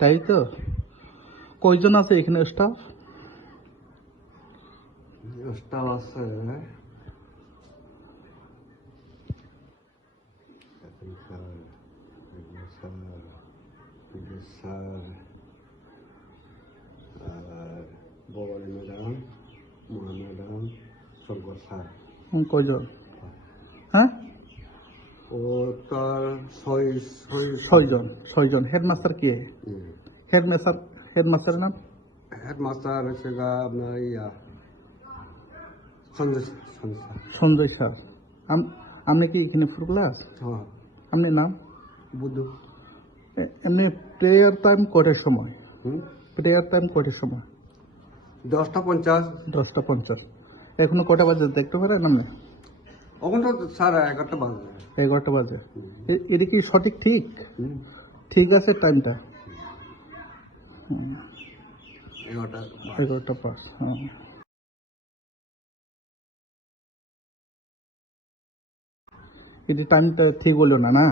তাই তো? কয়জন আছে এখানে স্টাফ? স্টাফ আছে স্যার আর বড়ি ম্যাডাম, মোহন ম্যাডাম, শঙ্কর স্যার। কয়জন? হ্যাঁ, ও তার ছয়জন। হেডমাস্টার কে? হেডমাস্টারের নাম? হেডমাস্টার হচ্ছে আপনার সঞ্জয় সঞ্জয় স্যার। সঞ্জয় স্যার। আপনি কি এখানে ফুল ক্লাস? হ্যাঁ, আপনার নাম? বুধু। এমনি প্রেয়ার টাইম কয়টার সময়? হুম, প্রেয়ার টাইম কয়টার সময়? 10:50। 10:50। এখনো কয়টা বাজে দেখতে পারেন আপনি? এখন তো সাড়ে 11টা বাজে। 11টা বাজে। এটা কি সঠিক ঠিক? হুম, ঠিক আছে টাইমটা? 11টা 11:05। হ্যাঁ। এটা টাইমটা ঠিক হলো না, না?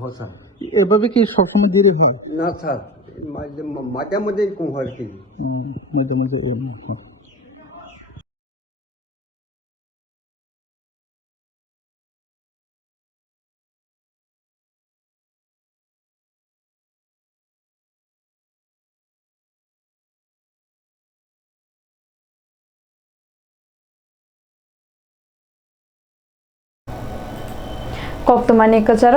হ্যাঁ স্যার। এভাবে কি সবসময় দেরি হয়? না স্যার, মাঝে মাঝে এরকম হয় কি। মাঝে মাঝে হয়। Kok temani ke cara